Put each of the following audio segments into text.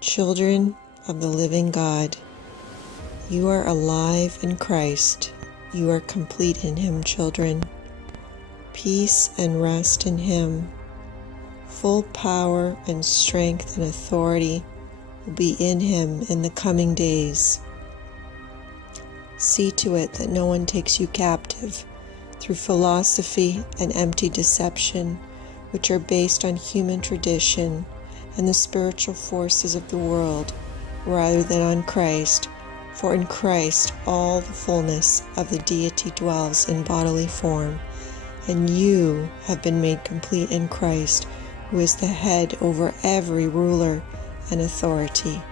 Children of the living God, you are alive in Christ. You are complete in Him, children. Peace and rest in Him. Full power and strength and authority will be in Him in the coming days. See to it that no one takes you captive through philosophy and empty deception, which are based on human tradition and the spiritual forces of the world, rather than on Christ. For in Christ all the fullness of the deity dwells in bodily form, and you have been made complete in Christ, who is the head over every ruler and authority.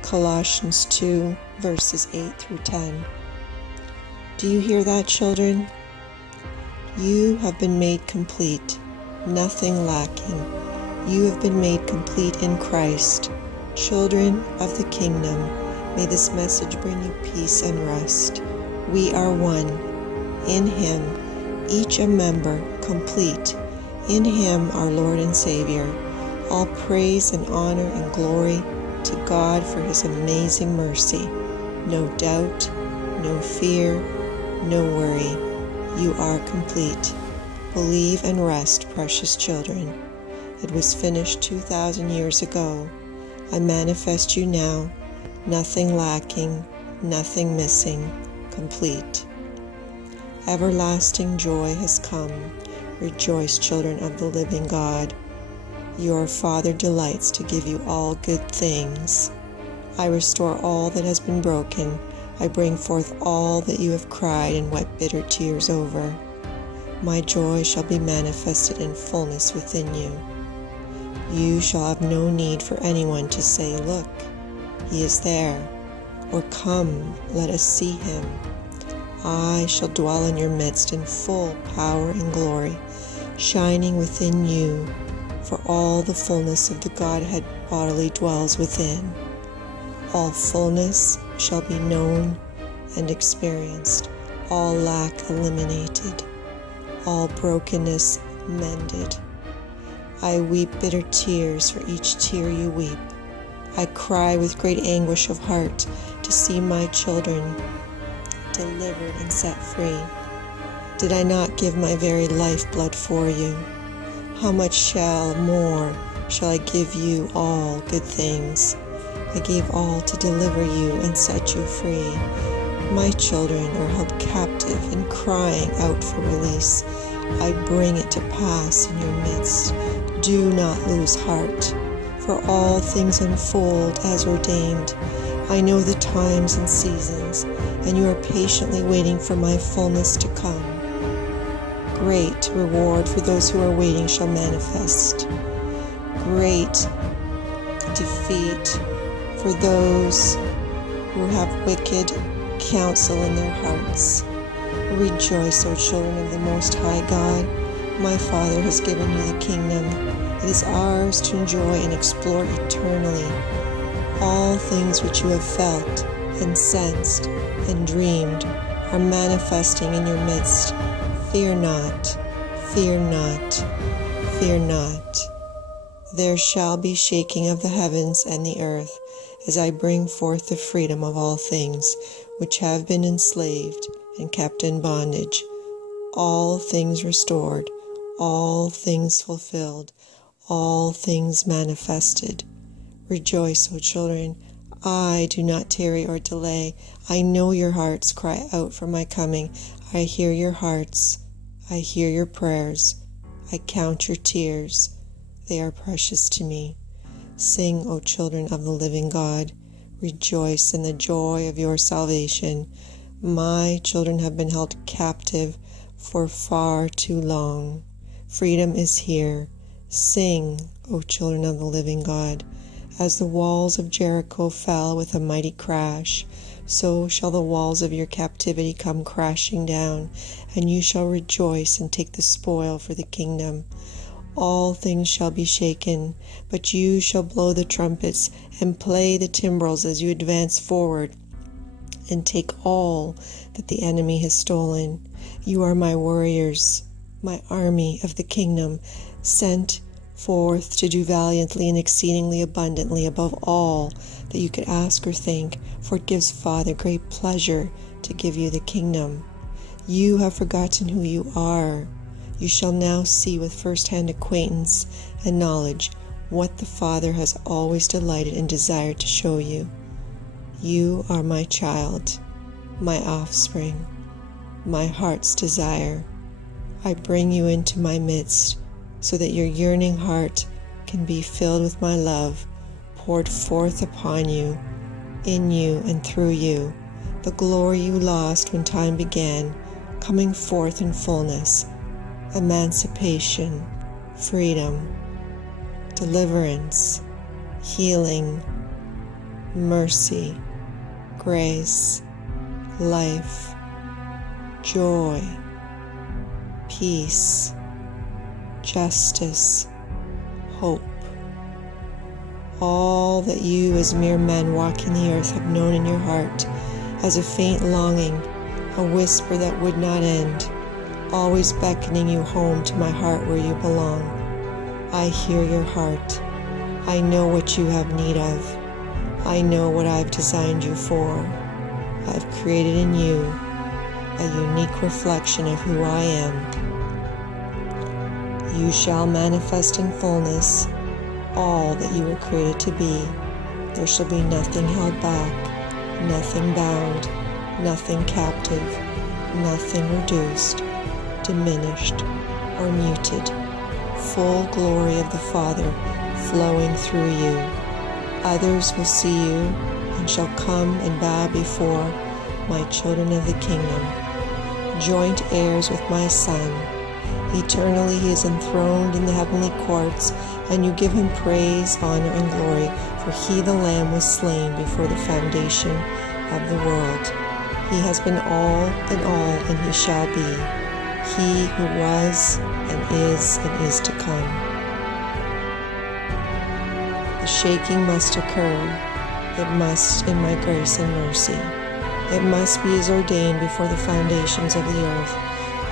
Colossians 2, verses 8 through 10. Do you hear that, children? You have been made complete, nothing lacking. You have been made complete in Christ. Children of the kingdom, may this message bring you peace and rest. We are one. In Him, each a member, complete. In Him, our Lord and Saviour. All praise and honor and glory to God for His amazing mercy. No doubt, no fear, no worry. You are complete. Believe and rest, precious children. It was finished 2,000 years ago. I manifest you now, nothing lacking, nothing missing, complete. Everlasting joy has come. Rejoice, children of the living God. Your Father delights to give you all good things. I restore all that has been broken. I bring forth all that you have cried and wept bitter tears over. My joy shall be manifested in fullness within you. You shall have no need for anyone to say, "Look, He is there," or "Come, let us see Him." I shall dwell in your midst in full power and glory, shining within you, for all the fullness of the Godhead bodily dwells within. All fullness shall be known and experienced, all lack eliminated, all brokenness mended. I weep bitter tears for each tear you weep. I cry with great anguish of heart to see my children delivered and set free. Did I not give my very lifeblood for you? How much more shall I give you all good things? I gave all to deliver you and set you free. My children are held captive and crying out for release. I bring it to pass in your midst. Do not lose heart, for all things unfold as ordained. I know the times and seasons, and you are patiently waiting for my fullness to come. Great reward for those who are waiting shall manifest. Great defeat for those who have wicked counsel in their hearts. Rejoice, O children of the Most High God. My Father has given you the kingdom. It is ours to enjoy and explore eternally. All things which you have felt and sensed and dreamed are manifesting in your midst. Fear not, fear not, fear not. There shall be shaking of the heavens and the earth, as I bring forth the freedom of all things which have been enslaved and kept in bondage, all things restored, all things fulfilled, all things manifested. Rejoice, O children. I do not tarry or delay. I know your hearts cry out for my coming. I hear your hearts. I hear your prayers. I count your tears. They are precious to me. Sing, O children of the living God. Rejoice in the joy of your salvation. My children have been held captive for far too long. Freedom is here. Sing, O children of the living God. As the walls of Jericho fell with a mighty crash, so shall the walls of your captivity come crashing down, and you shall rejoice and take the spoil for the kingdom. All things shall be shaken, but you shall blow the trumpets and play the timbrels as you advance forward and take all that the enemy has stolen. You are my warriors, my army of the kingdom, sent forth to do valiantly and exceedingly abundantly above all that you could ask or think, for it gives Father great pleasure to give you the kingdom. You have forgotten who you are. You shall now see with first-hand acquaintance and knowledge what the Father has always delighted and desired to show you. You are my child, my offspring, my heart's desire. I bring you into my midst so that your yearning heart can be filled with my love, poured forth upon you, in you and through you, the glory you lost when time began, coming forth in fullness, emancipation, freedom, deliverance, healing, mercy, grace, life, joy, peace, justice, hope. All that you as mere men walking the earth have known in your heart as a faint longing, a whisper that would not end, always beckoning you home to my heart where you belong. I hear your heart. I know what you have need of. I know what I've designed you for. I've created in you a unique reflection of who I am. You shall manifest in fullness all that you were created to be. There shall be nothing held back, nothing bound, nothing captive, nothing reduced, diminished, or muted. Full glory of the Father flowing through you. Others will see you and shall come and bow before my children of the kingdom, joint heirs with my Son. Eternally he is enthroned in the heavenly courts, and you give him praise, honor, and glory, for he, the Lamb, was slain before the foundation of the world. He has been all in all, and he shall be, he who was, and is to come. The shaking must occur. It must in my grace and mercy. It must be as ordained before the foundations of the earth.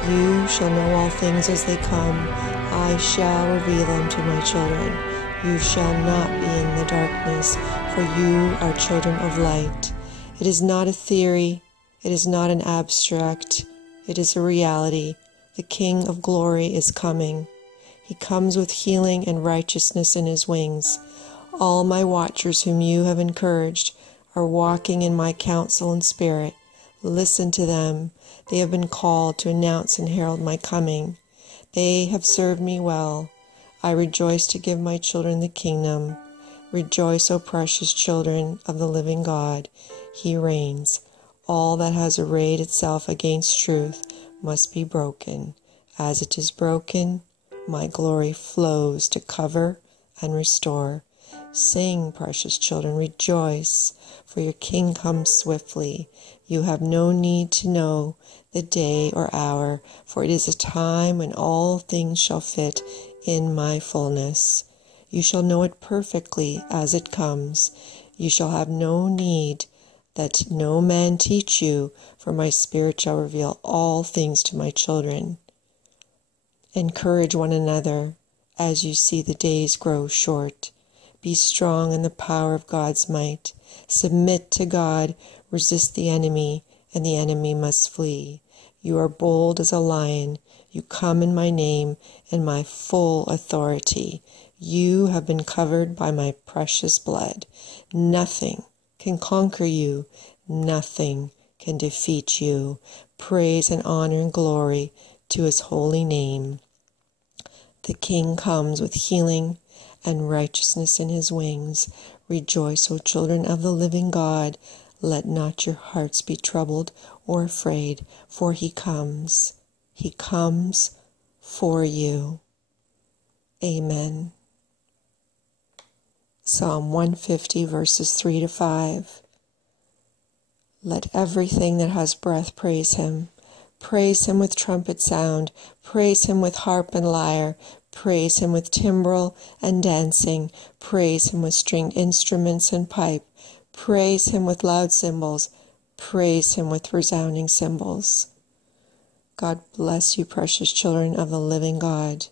You shall know all things as they come. I shall reveal them to my children. You shall not be in the darkness, for you are children of light. It is not a theory. It is not an abstract. It is a reality. The King of glory is coming. He comes with healing and righteousness in his wings. All my watchers whom you have encouraged are walking in my counsel and spirit. Listen to them. They have been called to announce and herald my coming. They have served me well. I rejoice to give my children the kingdom. Rejoice, O precious children of the living God. He reigns. All that has arrayed itself against truth must be broken. As it is broken, my glory flows to cover and restore. Sing, precious children, rejoice, for your King comes swiftly. You have no need to know the day or hour, for it is a time when all things shall fit in my fullness. You shall know it perfectly as it comes. You shall have no need that no man teach you, for my Spirit shall reveal all things to my children. Encourage one another as you see the days grow short. Be strong in the power of God's might. Submit to God, resist the enemy, and the enemy must flee. You are bold as a lion. You come in my name and my full authority. You have been covered by my precious blood. Nothing can conquer you. Nothing can defeat you. Praise and honor and glory to his holy name. The King comes with healing and righteousness in his wings. Rejoice, O children of the living God. Let not your hearts be troubled or afraid, for he comes. He comes for you. Amen. Psalm 150, verses 3 to 5. Let everything that has breath praise him. Praise him with trumpet sound. Praise him with harp and lyre. Praise him with timbrel and dancing. Praise him with stringed instruments and pipe. Praise him with loud cymbals. Praise him with resounding cymbals. God bless you, precious children of the living God.